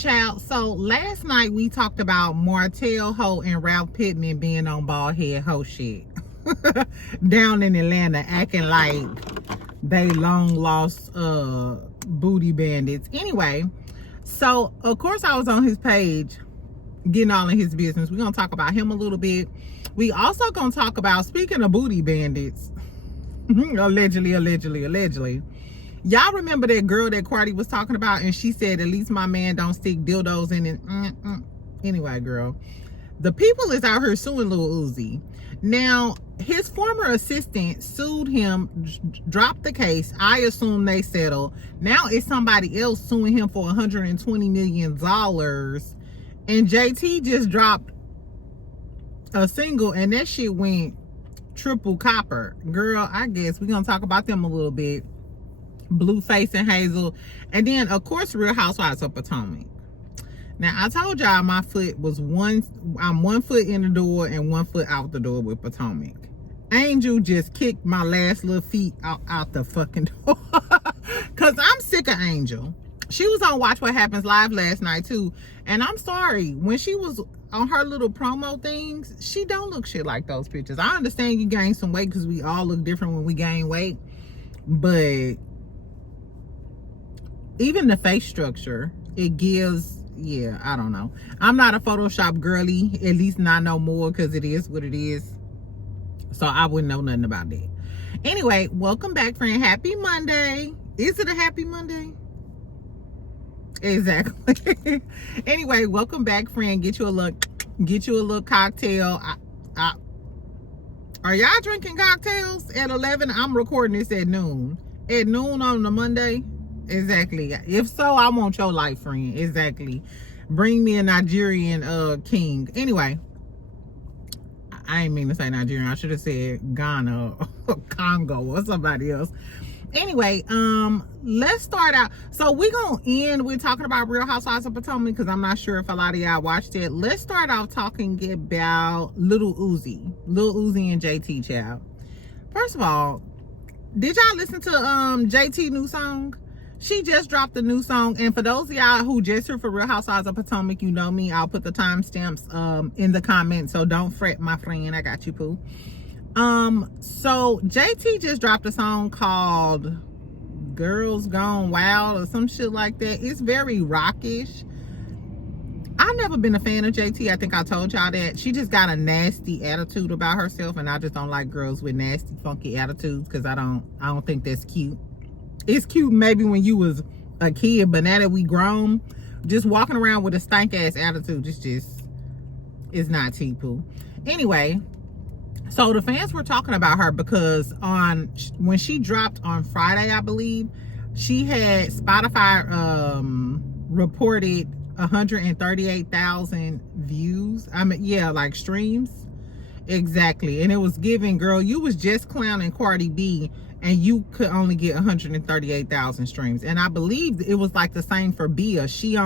Child, so last night we talked about Martel, Ho, and Ralph Pittman being on bald head ho shit down in Atlanta, acting like they long lost booty bandits. Anyway, so of course I was on his page getting all in his business. We're gonna talk about him a little bit. We also gonna talk about, speaking of booty bandits, allegedly. Y'all remember that girl that Cardi was talking about, and she said, at least my man don't stick dildos in it. Anyway, girl, the people is out here suing Lil Uzi. Now, his former assistant sued him, dropped the case. I assume they settled. Now it's somebody else suing him for $120 million. And JT just dropped a single, and that shit went triple copper. Girl, I guess we're going to talk about them a little bit. Blueface and Hazel, and then of course Real Housewives of Potomac. Now I told y'all my foot was I'm 1 foot in the door and 1 foot out the door with Potomac. Angel just kicked my last little feet out the fucking door because I'm sick of Angel. She was on Watch What Happens Live last night too, and I'm sorry, when she was on her little promo things, she don't look shit like those pictures. I understand you gained some weight because we all look different when we gain weight, but even the face structure, it gives, yeah, I don't know. I'm not a Photoshop girly, at least not no more, because it is what it is. So I wouldn't know nothing about that. Anyway, welcome back, friend. Happy Monday. Is it a happy Monday? Exactly. Anyway, welcome back, friend. Get you a little cocktail. Are y'all drinking cocktails at 11? I'm recording this at noon. At noon on a Monday? Exactly. If so, I want your life, friend. Exactly. Bring me a Nigerian king. Anyway, I ain't mean to say Nigerian. I should have said Ghana or Congo or somebody else. Anyway, let's start out. So we're gonna end with talking about Real Housewives of Potomac because I'm not sure if a lot of y'all watched it. Let's start out talking about Lil Uzi and JT, child. First of all, did y'all listen to JT new song? She just dropped a new song, and for those of y'all who just here for Real Housewives of Potomac, you know me, I'll put the timestamps in the comments, so don't fret, my friend. I got you, poo. So JT just dropped a song called Girls Gone Wild or some shit like that. It's very rockish. I've never been a fan of JT. I think I told y'all that. She just got a nasty attitude about herself, and I just don't like girls with nasty, funky attitudes because I don't think that's cute. It's cute maybe when you was a kid, but now that we grown, just walking around with a stank ass attitude it's not tea-poo. Anyway, so the fans were talking about her because when she dropped on Friday, I believe, she had Spotify reported 138,000 views. I mean, yeah, like streams. Exactly. And it was giving, girl, you was just clowning Cardi B and you could only get 138,000 streams. And I believe it was like the same for Bia. Bia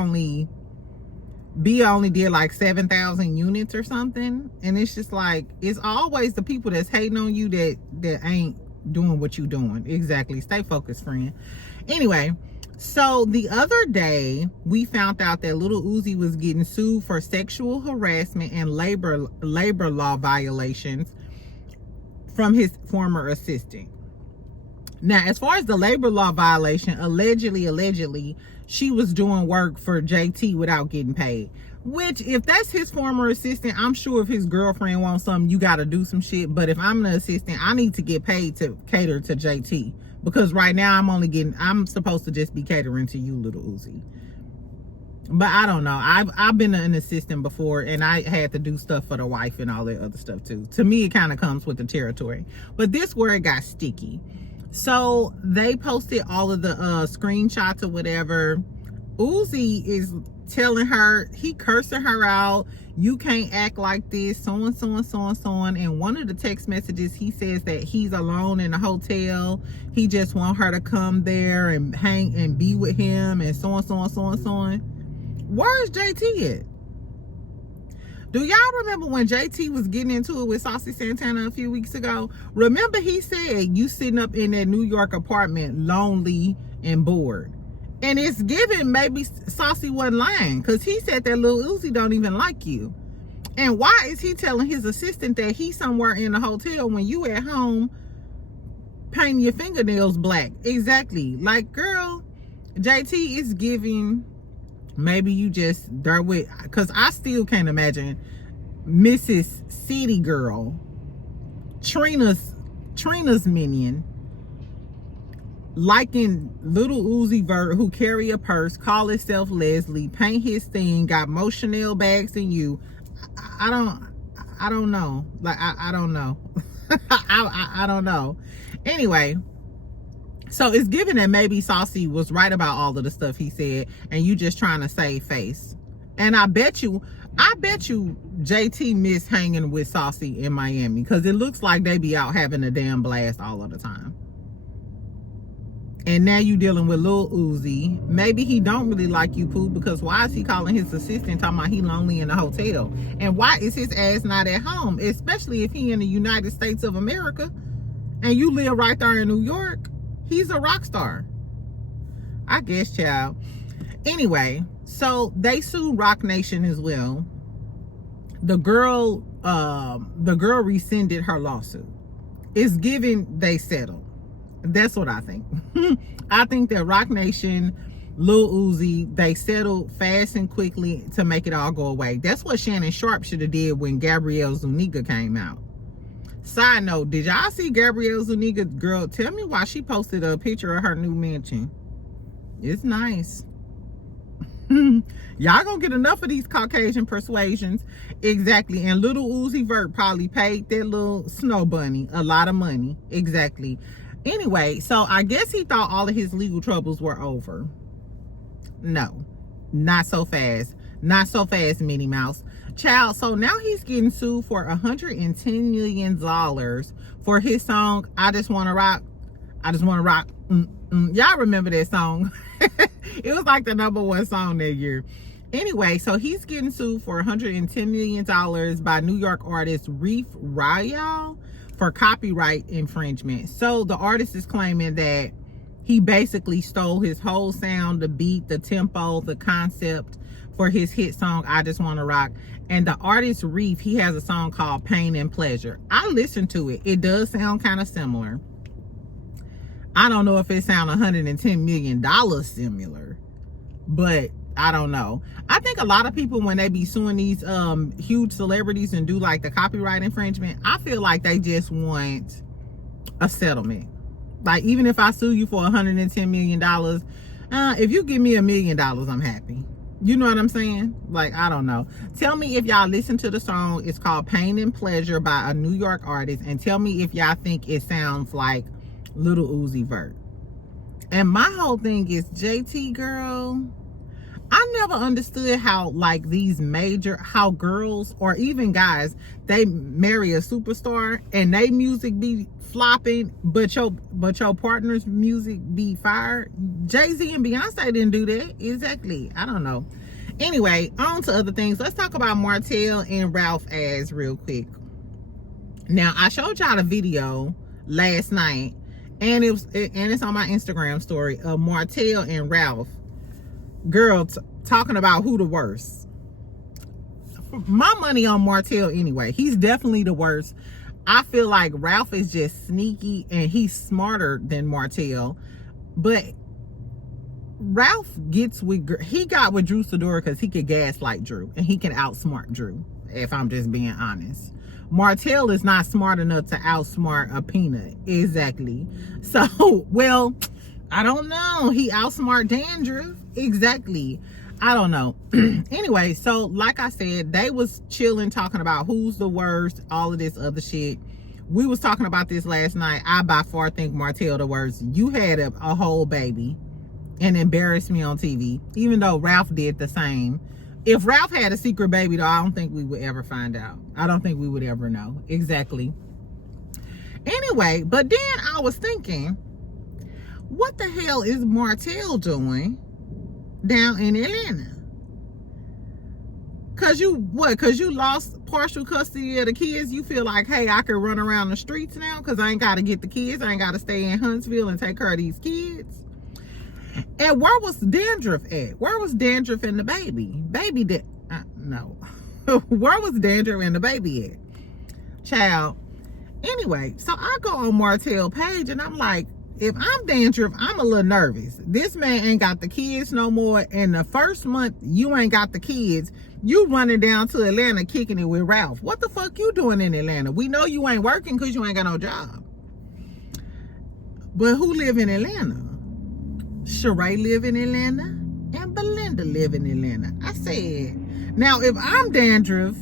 only did like 7,000 units or something. And it's just like, it's always the people that's hating on you that ain't doing what you doing. Exactly. Stay focused, friend. Anyway, so the other day we found out that Lil Uzi was getting sued for sexual harassment and labor law violations from his former assistant. Now, as far as the labor law violation, allegedly, she was doing work for JT without getting paid. Which, if that's his former assistant, I'm sure if his girlfriend wants something, you got to do some shit. But if I'm the assistant, I need to get paid to cater to JT. Because right now, I'm supposed to just be catering to you, Lil Uzi. But I don't know. I've been an assistant before, and I had to do stuff for the wife and all that other stuff too. To me, it kind of comes with the territory. But this where it got sticky. So they posted all of the screenshots or whatever. Uzi is telling her, he cursing her out. You can't act like this, so and so and so and so on. And one of the text messages, he says that he's alone in a hotel. He just want her to come there and hang and be with him and so and so and so and so on. Where's JT at? Do y'all remember when JT was getting into it with Saucy Santana a few weeks ago? Remember he said, you sitting up in that New York apartment lonely and bored. And it's given maybe Saucy wasn't lying, because he said that Lil Uzi don't even like you. And why is he telling his assistant that he's somewhere in the hotel when you at home painting your fingernails black? Exactly. Like, girl, JT is giving, maybe you just there with, because I still can't imagine Mrs. City Girl, Trina's minion, liking little Uzi Vert, who carry a purse, call himself Leslie, paint his thing, got more Chanel bags than you. I don't know. Like, I don't know. I don't know. Anyway, so it's given that maybe Saucy was right about all of the stuff he said, and you just trying to save face. And I bet you JT miss hanging with Saucy in Miami, because it looks like they be out having a damn blast all of the time. And now you dealing with Lil Uzi. Maybe he don't really like you, Pooh, because why is he calling his assistant talking about he lonely in the hotel? And why is his ass not at home? Especially if he in the United States of America and you live right there in New York. He's a rock star, I guess, child. Anyway, so they sued Roc Nation as well. The girl rescinded her lawsuit. It's given they settled. That's what I think. I think that Roc Nation, Lil Uzi, they settled fast and quickly to make it all go away. That's what Shannon Sharp should have did when Gabrielle Zuniga came out. Side note, did y'all see Gabrielle Zuniga? Girl, tell me why she posted a picture of her new mansion. It's nice. Y'all gonna get enough of these Caucasian persuasions. Exactly. And little Uzi Vert probably paid that little snow bunny a lot of money. Exactly. Anyway, so I guess he thought all of his legal troubles were over. No, not so fast. Not so fast, Minnie Mouse. Child, so now he's getting sued for $110 million for his song, I Just Wanna Rock. I Just Wanna Rock. Y'all remember that song? It was like the #1 song that year. Anyway, so he's getting sued for $110 million by New York artist RHOA for copyright infringement. So the artist is claiming that he basically stole his whole sound, the beat, the tempo, the concept for his hit song, I Just Wanna Rock. And the artist Reef, he has a song called Pain and Pleasure. I listened to it. It does sound kind of similar. I don't know if it sounds $110 million similar, but I don't know. I think a lot of people, when they be suing these huge celebrities and do like the copyright infringement, I feel like they just want a settlement. Like, even if I sue you for $110 million, if you give me $1 million, I'm happy. You know what I'm saying? Like, I don't know. Tell me if y'all listen to the song. It's called Pain and Pleasure by a New York artist. And tell me if y'all think it sounds like little Uzi Vert. And my whole thing is, JT, girl, I never understood how, like, these how girls or even guys, they marry a superstar and they music be flopping, but your partner's music be fire. Jay-Z and Beyonce didn't do that. Exactly. I don't know. Anyway, on to other things. Let's talk about Martel and Ralph ads real quick. Now, I showed y'all the video last night, and it's on my Instagram story of Martel and Ralph. Girl, talking about who the worst. My money on Martel anyway. He's definitely the worst. I feel like Ralph is just sneaky and he's smarter than Martel. But Ralph he got with Drew Sidora because he could gaslight Drew and he can outsmart Drew, if I'm just being honest. Martel is not smart enough to outsmart a peanut. Exactly. So, well, I don't know. He outsmart Dandruff. Exactly. I don't know. Anyway, so like I said, they was chilling, talking about who's the worst, all of this other shit. We was talking about this last night. I by far think Martel the worst. You had a whole baby and embarrassed me on TV, even though Ralph did the same. If Ralph had a secret baby, though, I don't think we would ever find out. I don't think we would ever know. Exactly. Anyway, but then I was thinking, what the hell is Martel doing down in Atlanta? Cause you lost partial custody of the kids. You feel like, hey, I can run around the streets now because I ain't got to get the kids. I ain't got to stay in Huntsville and take care of these kids. And where was Dandruff at? Where was Dandruff and the baby? Baby did no. Where was Dandruff and the baby at? Child. Anyway, so I go on Martel page and I'm like, if I'm Dandruff, I'm a little nervous. This man ain't got the kids no more. And the first month you ain't got the kids, you running down to Atlanta kicking it with Ralph. What the fuck you doing in Atlanta? We know you ain't working because you ain't got no job. But who live in Atlanta? Sheree live in Atlanta and Belinda live in Atlanta. I said, now if I'm Dandruff,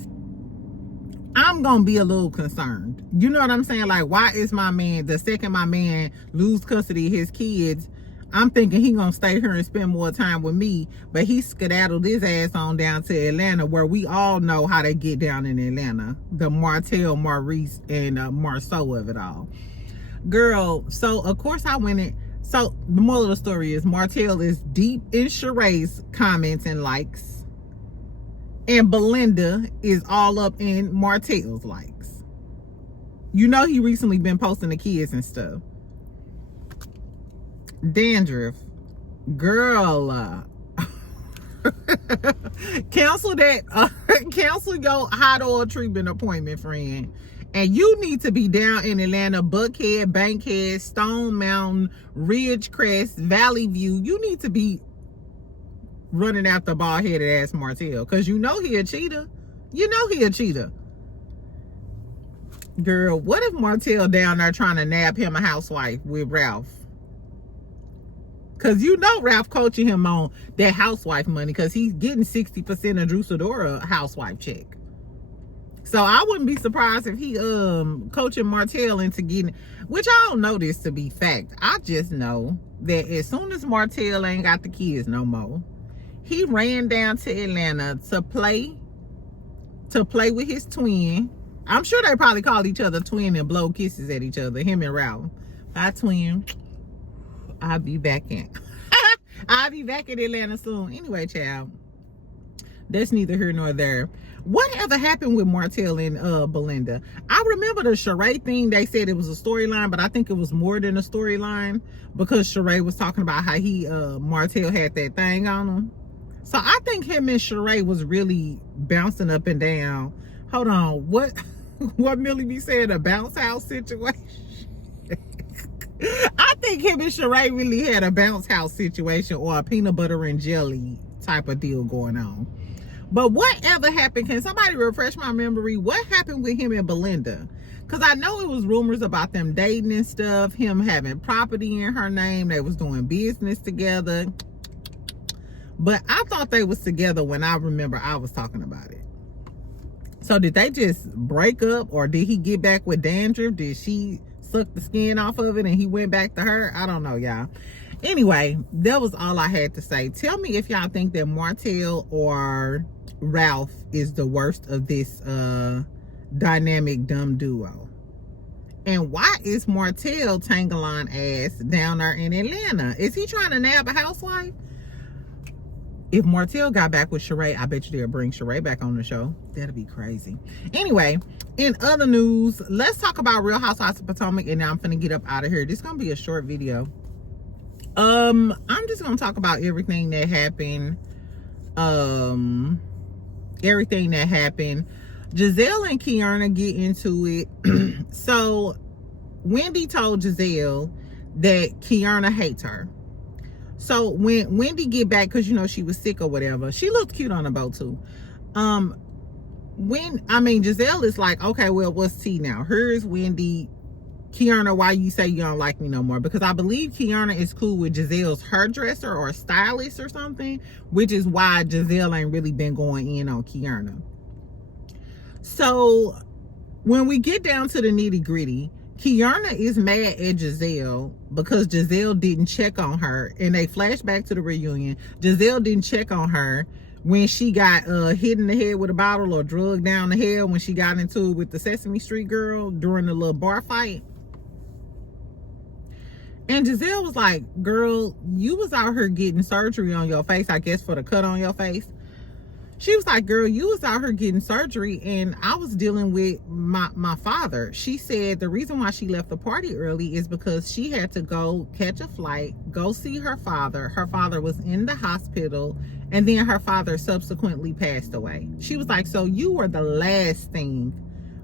I'm gonna be a little concerned. You know what I'm saying? Like, why is my man, the second my man lose custody of his kids, I'm thinking he gonna stay here and spend more time with me, but he skedaddled his ass on down to Atlanta, where we all know how they get down in Atlanta. The Martel, Maurice, and Marceau of it all. Girl, so of course I went in. So the moral of the story is Martel is deep in Sheree's comments and likes, and Belinda is all up in Martel's likes. You know he recently been posting the kids and stuff. Dandruff, girl, cancel that, cancel your hot oil treatment appointment, friend. And you need to be down in Atlanta, Buckhead, Bankhead, Stone Mountain, Ridgecrest, Valley View. You need to be running after bald-headed ass Martel, because you know he a cheater. You know he a cheater. Girl, what if Martel down there trying to nab him a housewife with Ralph? Because you know Ralph coaching him on that housewife money, because he's getting 60% of Drew Sidora housewife check. So I wouldn't be surprised if he coaching Martel into getting, which I don't know this to be fact. I just know that as soon as Martel ain't got the kids no more, he ran down to Atlanta to play with his twin. I'm sure they probably call each other twin and blow kisses at each other, him and Ralph. Hi, twin. I'll be back in. I'll be back in Atlanta soon. Anyway, child, that's neither here nor there. Whatever happened with Martel and Belinda? I remember the Sheree thing. They said it was a storyline, but I think it was more than a storyline, because Sheree was talking about how he Martel had that thing on him. So I think him and Sheree was really bouncing up and down. Hold on, what Millie be saying, a bounce house situation? I think him and Sheree really had a bounce house situation, or a peanut butter and jelly type of deal going on. But whatever happened, can somebody refresh my memory? What happened with him and Belinda? Because I know it was rumors about them dating and stuff, him having property in her name, they was doing business together. But I thought they was together when I remember I was talking about it. So did they just break up, or did he get back with Dandruff? Did she suck the skin off of it and he went back to her? I don't know, y'all. Anyway, that was all I had to say. Tell me if y'all think that Martel or Ralph is the worst of this dynamic dumb duo. And why is Martel tangling ass down there in Atlanta? Is he trying to nab a housewife? If Martel got back with Sheree, I bet you they'll bring Sheree back on the show. That'll be crazy. Anyway, in other news, let's talk about Real Housewives of Potomac, and now I'm finna get up out of here. This is gonna be a short video. I'm just gonna talk about everything that happened. Everything that happened. Giselle and Kiana get into it. So Wendy told Giselle that Kiana hates her. So when Wendy get back, because you know she was sick or whatever, she looked cute on the boat too. Giselle is like, okay, well, what's tea now? Here's Wendy. Kiana, why you say you don't like me no more? Because I believe Kiana is cool with Giselle's hairdresser or stylist or something, which is why Giselle ain't really been going in on Kiana. So when we get down to the nitty gritty, Kiana is mad at Giselle because Giselle didn't check on her, and they flash back to the reunion. Giselle didn't check on her when she got hit in the head with a bottle or drugged down the head when she got into it with the Sesame Street girl during the little bar fight. And Giselle was like, girl, you was out here getting surgery on your face, I guess, for the cut on your face. She was like, girl, you was out here getting surgery and I was dealing with my father. She said the reason why she left the party early is because she had to go catch a flight, go see her father. Her father was in the hospital, and then her father subsequently passed away. She was like, so you were the last thing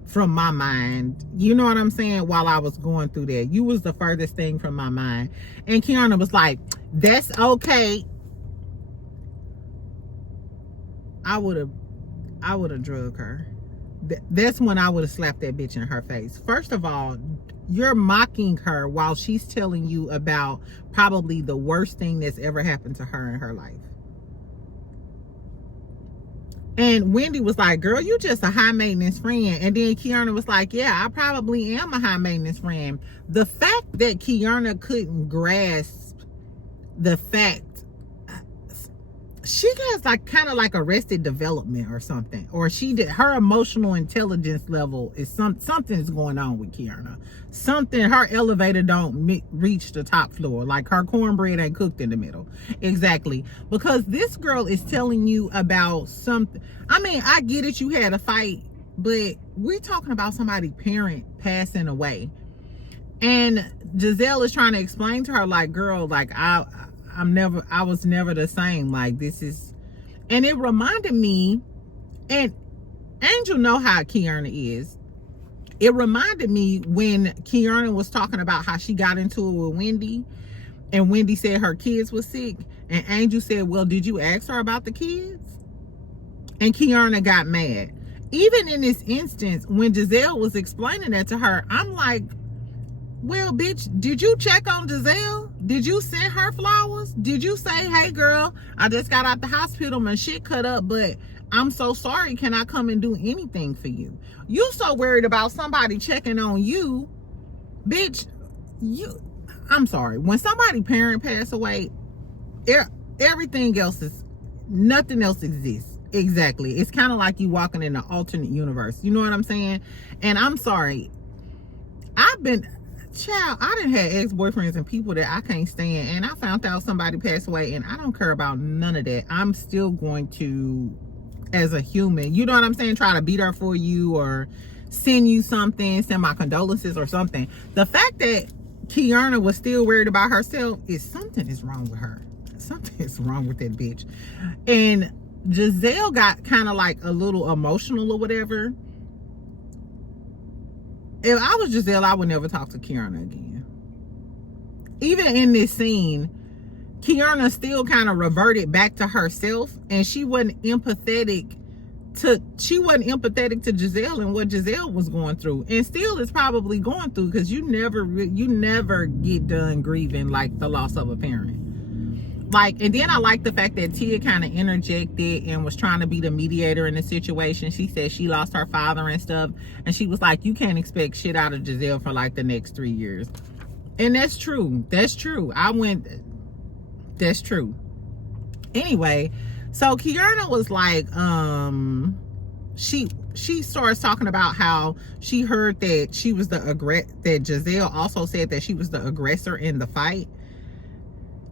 from my mind. You know what I'm saying? While I was going through that, you was the furthest thing from my mind. And Kiana was like, that's okay. I would have drugged her. That's when I would have slapped that bitch in her face. First of all, you're mocking her while she's telling you about probably the worst thing that's ever happened to her in her life. And Wendy was like, girl, you just a high maintenance friend. And then Kiana was like, yeah, I probably am a high maintenance friend. The fact that Kiana couldn't grasp the fact, she has like kind of like arrested development or something, or her emotional intelligence level is something's going on with Kiana. Something, her elevator don't reach the top floor, like her cornbread ain't cooked in the middle. Exactly, because this girl is telling you about something. I mean, I get it, you had a fight, but we're talking about somebody's parent passing away, and Giselle is trying to explain to her like, girl, like I was never the same. Like, this is, and it reminded me, and Angel know how Kiana is. It reminded me when Kiana was talking about how she got into it with Wendy, and Wendy said her kids were sick, and Angel said, well, did you ask her about the kids? And Kiana got mad. Even in this instance, when Giselle was explaining that to her, I'm like, well, bitch, did you check on Giselle? Did you send her flowers? Did you say, hey, girl, I just got out the hospital, my shit cut up, but I'm so sorry. Can I come and do anything for you? You so worried about somebody checking on you, bitch. I'm sorry. When somebody parent pass away, everything else nothing else exists. Exactly. It's kind of like you walking in an alternate universe. You know what I'm saying? And I'm sorry. I done had ex-boyfriends and people that I can't stand, and I found out somebody passed away, and I don't care about none of that. I'm still going to, as a human, you know what I'm saying, try to be there for you or send you something, send my condolences or something. The fact that Kiana was still worried about herself is something is wrong with her. Something is wrong with that bitch. And Giselle got kind of like a little emotional or whatever. If I was Giselle, I would never talk to Kiana again. Even in this scene, Kiana still kind of reverted back to herself, and she wasn't empathetic to Giselle and what Giselle was going through, and still is probably going through, because you never get done grieving like the loss of a parent. Like, and then I like the fact that Tia kind of interjected and was trying to be the mediator in the situation. She said she lost her father and stuff, and she was like, you can't expect shit out of Giselle for like the next 3 years. And that's true. That's true. That's true. Anyway, so Kiana was like, she starts talking about how she heard that she was that Giselle also said that she was the aggressor in the fight.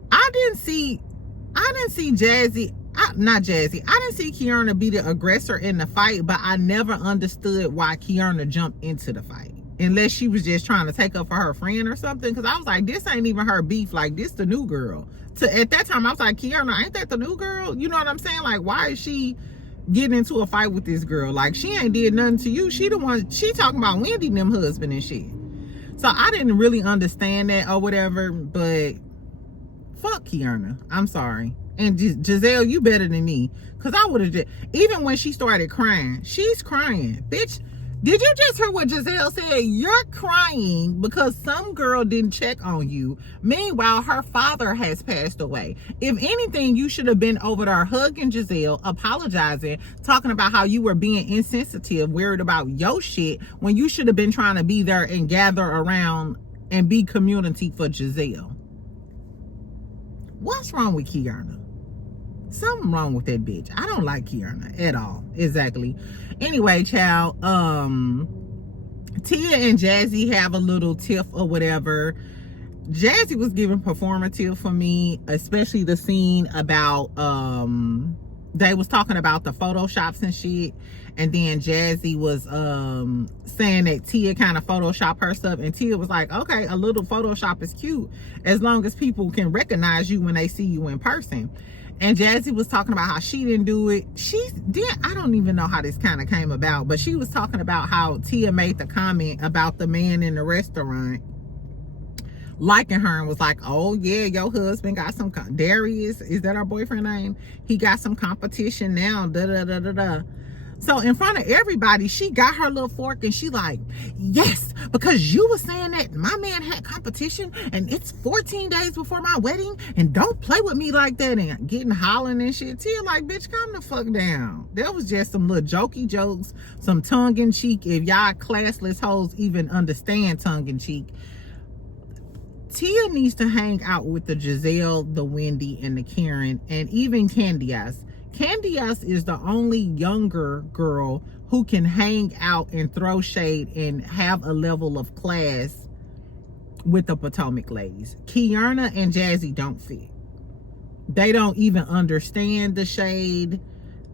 I didn't see Jazzy, not Jazzy. I didn't see Kiana be the aggressor in the fight, but I never understood why Kiana jumped into the fight. Unless she was just trying to take up for her friend or something. Because I was like, this ain't even her beef. Like, this the new girl. At that time, I was like, Kiana, ain't that the new girl? You know what I'm saying? Like, why is she getting into a fight with this girl? Like, she ain't did nothing to you. She talking about Wendy and them husband and shit. So I didn't really understand that or whatever, but fuck Kiana. I'm sorry. And Giselle, you better than me. Because I would have just, even when she started crying, she's crying. Bitch, did you just hear what Giselle said? You're crying because some girl didn't check on you. Meanwhile, her father has passed away. If anything, you should have been over there hugging Giselle, apologizing, talking about how you were being insensitive, worried about your shit, when you should have been trying to be there and gather around and be community for Giselle. What's wrong with Kiana? Something wrong with that bitch. I don't like Kiana at all. Exactly. Anyway, child, Tia and Jazzy have a little tiff or whatever. Jazzy was giving performative for me, especially the scene about they was talking about the photoshops and shit, and then Jazzy was saying that Tia kind of photoshopped her stuff, and Tia was like, okay, a little photoshop is cute as long as people can recognize you when they see you in person. And Jazzy was talking about how she didn't do it. I don't even know how this kind of came about, but she was talking about how Tia made the comment about the man in the restaurant liking her and was like, oh yeah, your husband got some, Darius, is that our boyfriend name? He got some competition now, da da da da da. So in front of everybody, she got her little fork and she like, yes, because you were saying that my man had competition and it's 14 days before my wedding and don't play with me like that, and getting hollering and shit. Tia like, bitch, calm the fuck down. That was just some little jokey jokes, some tongue-in-cheek, if y'all classless hoes even understand tongue-in-cheek. Tia needs to hang out with the Giselle, the Wendy, and the Karen, and even Candiace. Candiace is the only younger girl who can hang out and throw shade and have a level of class with the Potomac ladies. Kiana and Jazzy don't fit. They don't even understand the shade.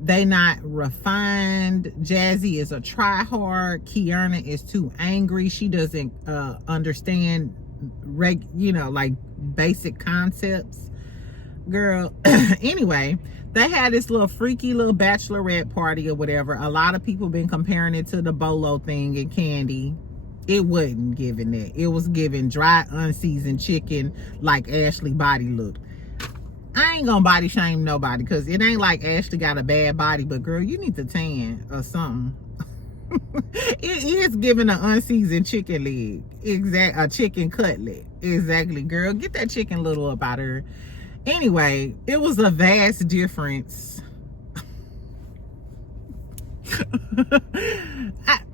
They not refined. Jazzy is a try-hard. Kiana is too angry. She doesn't understand like basic concepts. Girl, anyway, they had this little freaky little bachelorette party or whatever. A lot of people been comparing it to the Bolo thing and Candy. It wasn't giving that. It was giving dry, unseasoned chicken like Ashley body looked. I ain't gonna body shame nobody because it ain't like Ashley got a bad body, but girl, you need to tan or something. It is giving an unseasoned chicken leg. A chicken cutlet. Exactly, girl. Get that chicken little up out of her. Anyway, it was a vast difference.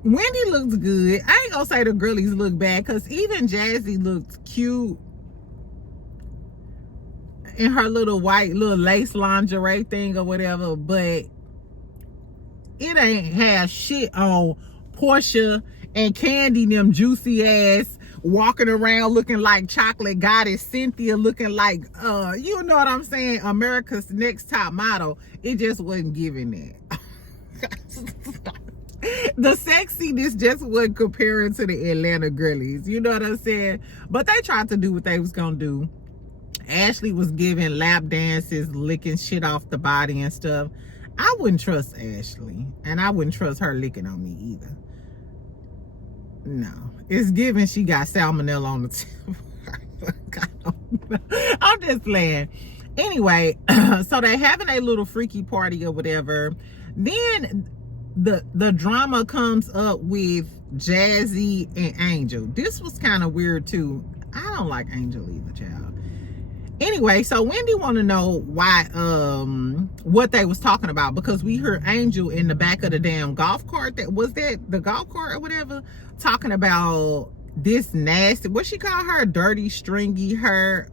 Wendy looks good. I ain't gonna say the girlies look bad because even Jazzy looked cute in her little white little lace lingerie thing or whatever, but it ain't have shit on Portia and Candy, them juicy ass walking around looking like chocolate goddess Cynthia, looking like you know what I'm saying, America's Next Top Model. It just wasn't giving that. The sexiness just wasn't comparing to the Atlanta girlies, you know what I'm saying? But they tried to do what they was gonna do. Ashley was giving lap dances, licking shit off the body and stuff. I wouldn't trust Ashley, and I wouldn't trust her licking on me either. No, it's given she got salmonella on the tip. I'm just playing. Anyway, so they're having a little freaky party or whatever. Then the drama comes up with Jazzy and Angel. This was kind of weird too. I don't like Angel either, child. Anyway, so Wendy want to know why, what they was talking about, because we heard Angel in the back of the damn golf cart. That the golf cart or whatever, talking about this nasty, what she call her, dirty, stringy her.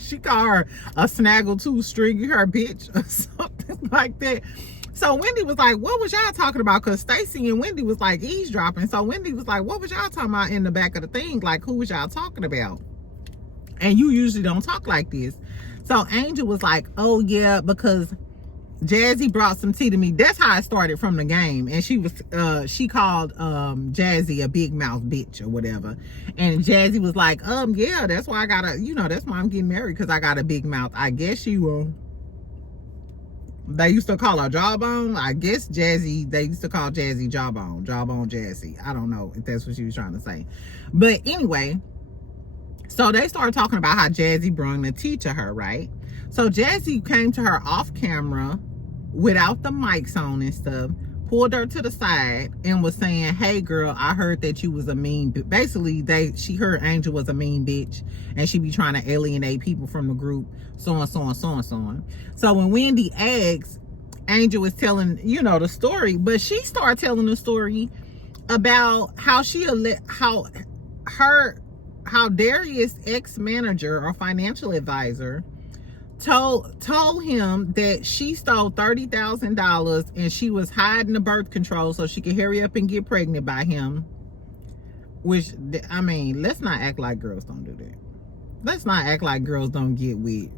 She called her a snaggle-tooth, stringy her bitch or something like that. So Wendy was like, what was y'all talking about? Because Stacey and Wendy was like eavesdropping. So Wendy was like, what was y'all talking about in the back of the thing? Like, who was y'all talking about? And you usually don't talk like this. So Angel was like, oh yeah, because Jazzy brought some tea to me. That's how it started from the game. And she called Jazzy a big mouth bitch or whatever. And Jazzy was like, yeah, that's why I gotta, that's why I'm getting married, because I got a big mouth. I guess you will. They used to call her Jawbone. I guess they used to call Jazzy Jawbone Jazzy. I don't know if that's what she was trying to say. But anyway, so they started talking about how Jazzy brought the tea to her, right? So Jazzy came to her off camera without the mics on and stuff, pulled her to the side and was saying, hey girl, I heard that you was a mean, basically she heard Angel was a mean bitch and she be trying to alienate people from the group, so on, so on, so on, so on. So when Wendy asked, Angel was telling, the story, but she started telling the story about how how Darius' ex-manager or financial advisor told him that she stole $30,000 and she was hiding the birth control so she could hurry up and get pregnant by him. Which, I mean, let's not act like girls don't do that. Let's not act like girls don't get with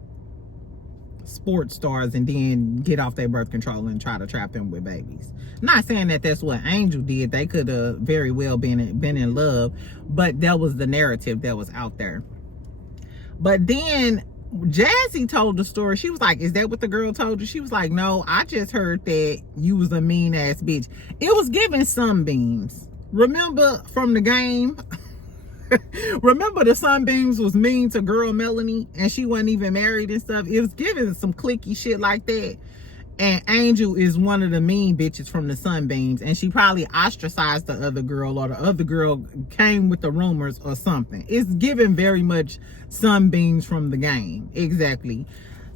sports stars and then get off their birth control and try to trap them with babies. Not saying that that's what Angel did. They could have very well been in love, but that was the narrative that was out there. But then Jazzy told the story. She was like, is that what the girl told you? She was like, no, I just heard that you was a mean ass bitch. It was giving sunbeams. Remember from the game? Remember the Sunbeams was mean to girl Melanie and she wasn't even married and stuff. It was giving some clicky shit like that. And Angel is one of the mean bitches from the Sunbeams, and she probably ostracized the other girl, or the other girl came with the rumors or something. It's giving very much Sunbeams from the game. Exactly.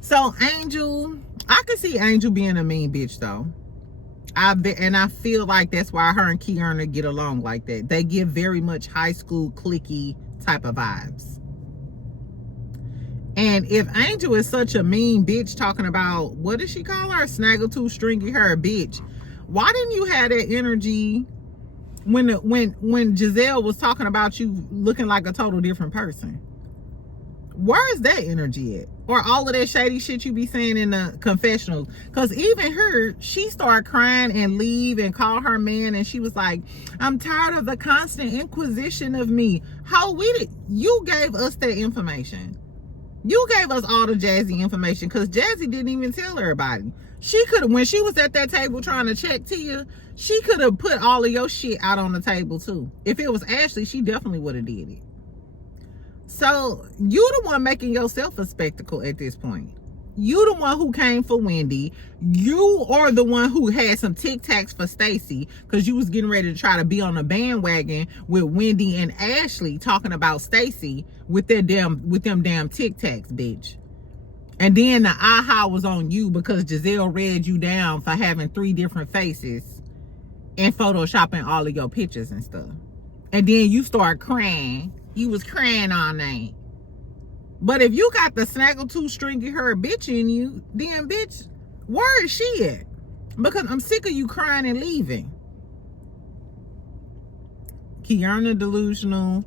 So Angel, I could see Angel being a mean bitch though. I feel like that's why her and Kiana get along like that. They give very much high school cliquey type of vibes. And if Angel is such a mean bitch talking about, what did she call her? Snaggletooth, stringy hair bitch. Why didn't you have that energy when Giselle was talking about you looking like a total different person? Where is that energy at? Or all of that shady shit you be saying in the confessionals? Because even her, she started crying and leave and call her man, and she was like, I'm tired of the constant inquisition of me. How you gave us that information. You gave us all the Jazzy information, because Jazzy didn't even tell everybody. She could have, when she was at that table trying to check Tia, she could have put all of your shit out on the table too. If it was Ashley, she definitely would have did it. So you the one making yourself a spectacle at this point. You the one who came for Wendy. You are the one who had some Tic Tacs for Stacy, because you was getting ready to try to be on a bandwagon with Wendy and Ashley talking about Stacy with them damn Tic Tacs, bitch. And then the aha was on you because Giselle read you down for having 3 different faces and photoshopping all of your pictures and stuff. And then you start crying. You was crying all night. But if you got the snaggletooth stringy hair bitch in you, then bitch, where is she at? Because I'm sick of you crying and leaving. Kiana delusional.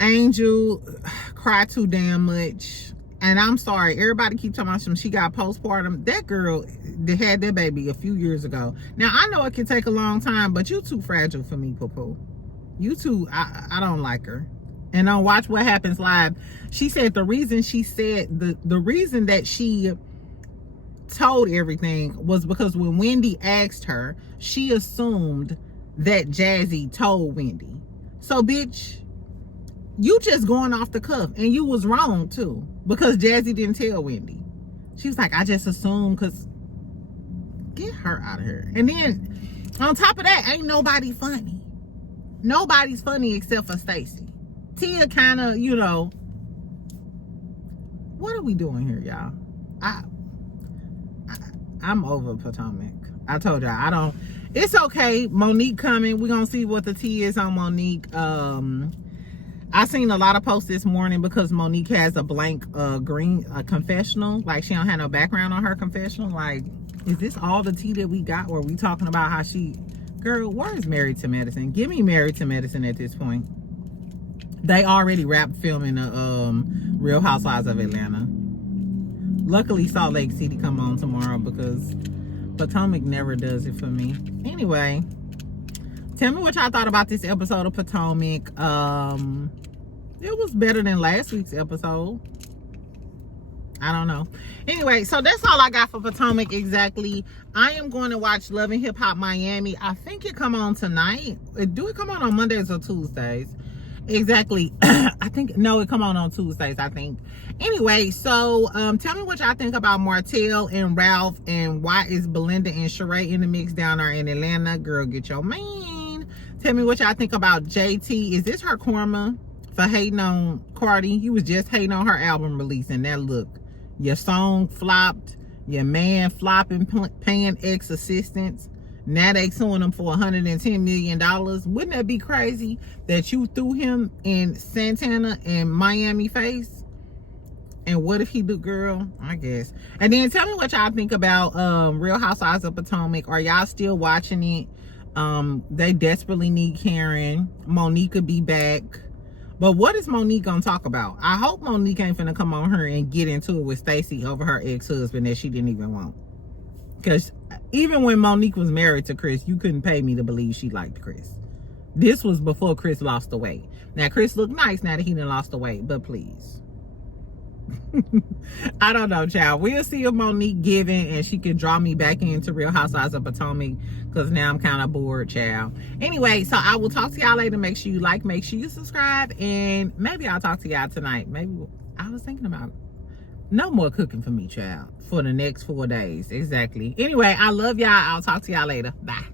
Angel cry too damn much. And I'm sorry, everybody keep talking about she got postpartum. That girl that had that baby a few years ago. Now I know it can take a long time, but you too fragile for me, Poo-Poo. You too, I don't like her. And on Watch What Happens Live, she said the reason she said, the reason that she told everything was because when Wendy asked her, she assumed that Jazzy told Wendy. So bitch, you just going off the cuff, and you was wrong too, because Jazzy didn't tell Wendy. She was like, I just assumed, because get her out of here. And then on top of that, ain't nobody funny. Nobody's funny except for Stacy. Tia kind of, you know, what are we doing here, y'all? I'm over Potomac. I told y'all, I don't, it's okay. Monique coming. We're gonna see what the tea is on Monique. I seen a lot of posts this morning because Monique has a blank green confessional. Like, she don't have no background on her confessional. Like, is this all the tea that we got? Or are we talking about how she, girl, where is Married to Medicine? Give me Married to Medicine at this point. They already wrapped filming the Real Housewives of Atlanta. Luckily, Salt Lake City come on tomorrow because Potomac never does it for me. Anyway, tell me what y'all thought about this episode of Potomac. It was better than last week's episode. I don't know. Anyway, so that's all I got for Potomac exactly. I am going to watch Love and Hip Hop Miami. I think it come on tonight. Do it come on Mondays or Tuesdays? Exactly. I think, no, it come on Tuesdays, I think. Anyway, so tell me what y'all think about Martel and Ralph, and why is Belinda and Sheree in the mix down there in Atlanta? Girl, get your man. Tell me what y'all think about JT. Is this her karma for hating on Cardi? You was just hating on her album release, and that look, your song flopped, your man flopping, paying ex-assistants. Now they suing him for $110 million. Wouldn't that be crazy that you threw him in Santana and Miami face? And what if he do, girl? I guess. And then tell me what y'all think about Real Housewives of Potomac. Are y'all still watching it? They desperately need Karen. Monique could be back. But what is Monique gonna talk about? I hope Monique ain't finna come on her and get into it with Stacey over her ex-husband that she didn't even want. Because even when Monique was married to Chris, you couldn't pay me to believe she liked Chris. This was before Chris lost the weight. Now, Chris looked nice now that he done lost the weight, but please. I don't know, child. We'll see if Monique giving and she can draw me back into Real Housewives of Potomac, because now I'm kind of bored, child. Anyway, so I will talk to y'all later. Make sure you like, make sure you subscribe, and maybe I'll talk to y'all tonight. Maybe I was thinking about no more cooking for me, child, for the next 4 days. Exactly. Anyway, I love y'all. I'll talk to y'all later. Bye.